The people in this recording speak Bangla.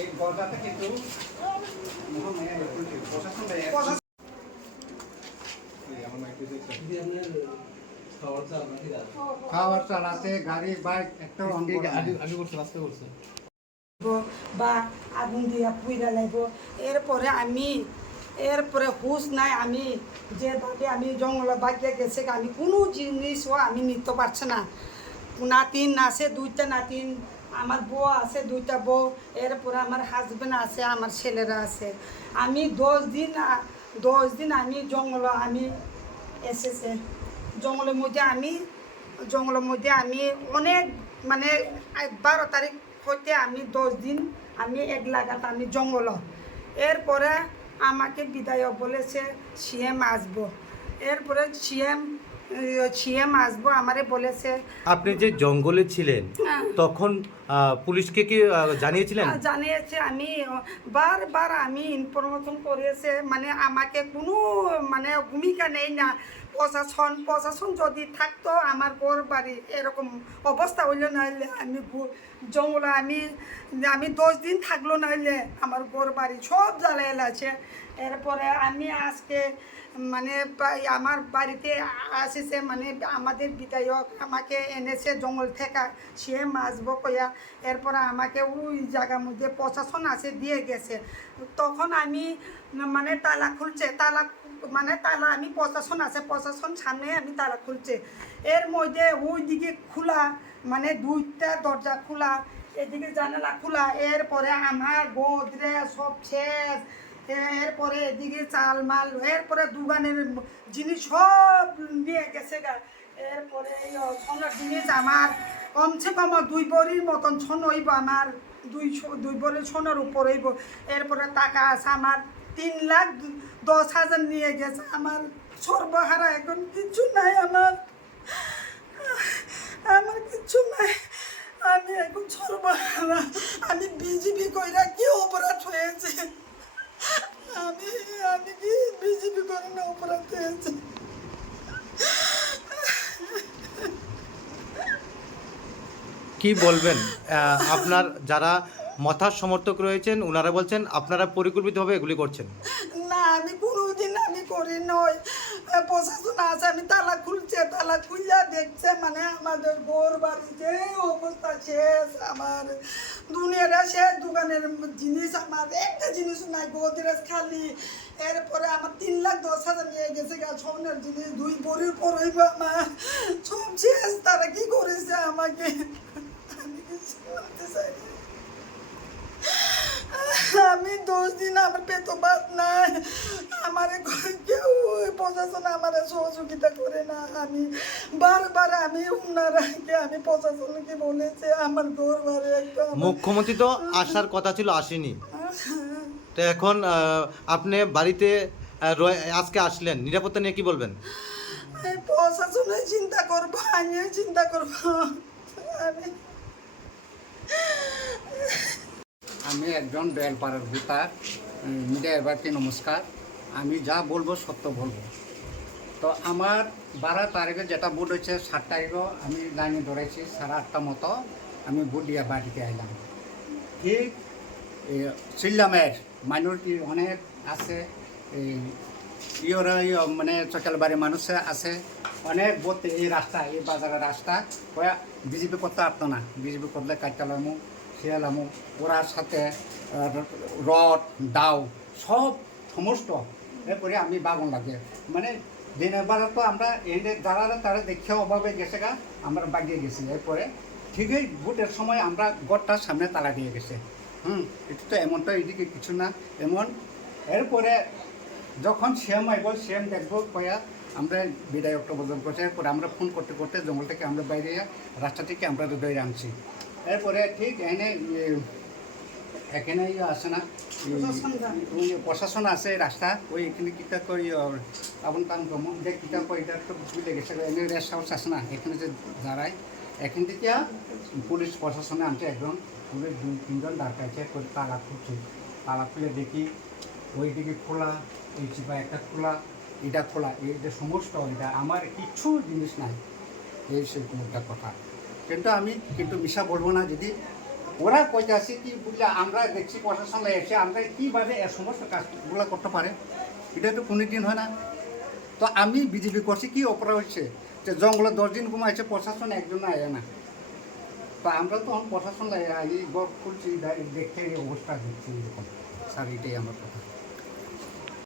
এই গজাটা কিন্তু খাওয়ার চাল আছে, গাড়ি বাইক একটা আগে করছে রাস্তা করছে বা আগুন দিয়া পুইরা লাগব। এরপরে হুশ নাই, আমি যেভাবে আমি জঙ্গলে বাগিয়ে গেছে আমি কোনো জিনিসও আমি নিতে পারছি না। নাতিন আছে, 2টা নাতিন, আমার বউ আছে, 2টা বউ, এরপরে আমার হাজব্যান্ড আছে, আমার ছেলেরা আছে। আমি 10 দিন আমি জঙ্গলে আমি এসেছে। জঙ্গলের মধ্যে আমি অনেক মানে 12 তারিখ হইতে আমি 10 দিন আমি এক লাগাত আমি জঙ্গল। এরপরে আমাকে বিধায়ক বলেছে সিএম আসবো। এরপরে সিএম আসবো আমারে বলেছে। আপনি যে জঙ্গলে ছিলেন তখন পুলিশকে কি জানিয়েছিলেন? জানিয়েছে, আমি বারবার আমি ইনফরমেশন করেছে, মানে আমাকে কোনো মানে ভূমিকা নেই না। প্রশাসন যদি থাকতো আমার ঘর বাড়ি এরকম অবস্থা হইলে, নাহলে আমি জঙ্গলে আমি 10 দিন থাকলো, নাহলে আমার ঘর বাড়ি সব জ্বালাইল আছে। এরপরে আমি আজকে মানে আমার বাড়িতে আসিছে, মানে আমাদের বিধায়ক আমাকে এনেছে জঙ্গল থেকে, সে আসবো কইয়া। এরপরে আমাকে ওই জায়গার মধ্যে প্রশাসন আছে দিয়ে গেছে। তখন আমি মানে তালা খুলছে, তালা আমি প্রশাসন আছে, প্রশাসন সামনে আমি তালা খুলছে। এর মধ্যে ওই দিকে খোলা, মানে 2টা দরজা খোলা, এদিকে জানালা খোলা। এরপরে আমার গোদরেজ সব শেষ। এরপরে এদিকে চাল মাল, এরপরে দোকানের জিনিস সব নিয়ে গেছে গা। এরপরে এই সোনার জিনিস আমার কমসে কম 2 ভরির মতন সোন হইব, আমার 2 ভরির সোনার উপর হইব। এরপরে টাকা আছে আমার 3,10,000 নিয়ে গেছে। আমার সর্বহারা, এখন কিছু নাই, আমার কিছু নাই। আমি এখন সর্বহারা। আমি বিজেপি কইরা কি অপরাধ হয়েছে? আমি কি বিজেপি করে না অপরাধ হয়েছে? কি বলবেন? আপনার যারা মথার সমর্থক রয়েছেন ওনারা বলছেন আপনারা পরিকল্পিতভাবে এগুলি করছেন। না, আমি কোনোদিন আমি করি নয়। প্রশাসন আছে, আমি তালা খুলছে, তালা খুললা দেখছে, মানে আমাদের ঘর বাড়ি যে অবস্থা শেষ, আমার দুনিয়াটা শেষ। দোকানের জিনিস আমার একটা জিনিসও নাই, গোদরেজ খালি। এরপরে আমার 3,10,000 নিয়ে গেছে গা, সোনার জিনিস 2 ভরির পর হইব, আমার সব শেষ। তারা কি করেছে আমাকে, আমি কিছু বলতে চাই না। আমি 10 দিন আমার পেট ভাত নাই, আমার কেউ প্রশাসন আমার সহযোগিতা করে না। আমি বারবার আমি ওনারাকে আমি প্রশাসনকে বলেছি আমার ঘর বাড়ি একদম। মুখ্যমন্ত্রী তো আসার কথা ছিল, আসেনি। তো এখন আপনি বাড়িতে আজকে আসলেন, নিরাপত্তা নিয়ে কি বলবেন? প্রশাসনে চিন্তা করবো, আমিও চিন্তা করবো। আমি একজন দয়ালপাড়ার ভোটার। মিডিয়া এবারকে নমস্কার। আমি যা বলবো সত্য বলবো। তো আমার 12 তারিখে যেটা ভোট হয়েছে, 7 তারিখেও আমি লাইনে ধরেছি 8:30 মতো আমি ভোট দিয়ে বাড়িতে আইলাম। ঠিক সিল্লামের মাইনরিটি অনেক আছে, মানে চকালবাড়ির মানুষ আছে অনেক। বলতে এই রাস্তা, এই বাজারের রাস্তা বিজেপি করতে পারতো না। বিজেপি করলে কাটালামু শিয়ালামু, ওরার সাথে রড দাও সমস্ত এরপরে আমি বাগুন লাগে, মানে দিনের বেলা তো আমরা এদের যারা তারা দেখে অভাবে গেছে গা, আমরা বাগিয়ে গেছি। এরপরে ঠিকই ভোটের সময় আমরা গড়টার সামনে তালা দিয়ে গেছে। এটা তো এমনটা এইদিকে কিছু না এমন। এরপরে যখন সিএম আইব, সিএম দেখবো কয়া আমরা বিধায়কটা বদল করছে। এরপরে আমরা ফোন করতে করতে জঙ্গল থেকে আমরা বাইরে রাস্তা থেকে আমরা দৌড়ে আনছি। এরপরে ঠিক এখানে আসে না, প্রশাসন আছে রাস্তা, ওই এখানে কিতা কই আপন কাম কম যে কিতা কই এটা তো বুঝে গেছে। এনে রেস্ট হাউস আছে না, এখানে যে দাঁড়ায়, এখান থেকে পুলিশ প্রশাসনে আনছে একজন, পুলিশ 2-3জন দাঁড়াইছে। তালা খুলছে, তালা খুলে দেখি ওইদিকে খোলা, এই চিপা একটা খোলা, এটা খোলা, এই যে সমস্ত এটা আমার কিচ্ছু জিনিস নাই। এই সেরকম একটা কথা। কিন্তু মিশা বলবো না যদি ওরা কইতে আসে কি বুঝলে আমরা দেখছি প্রশাসন এসে আমরা কীভাবে এ সমস্ত কাজগুলো করতে পারে এটা তো কোনো দিন হয় না। তো আমি বিজেপি করছি কি অপরাধ হচ্ছে যে জঙ্গলে 10 দিন ঘুমাইছে প্রশাসন একজন আয় না। তো আমরা তখন প্রশাসন এই গড় খুলছি দেখতে এই অবস্থা দেখছি এরকম স্যার এটাই আমার কথা।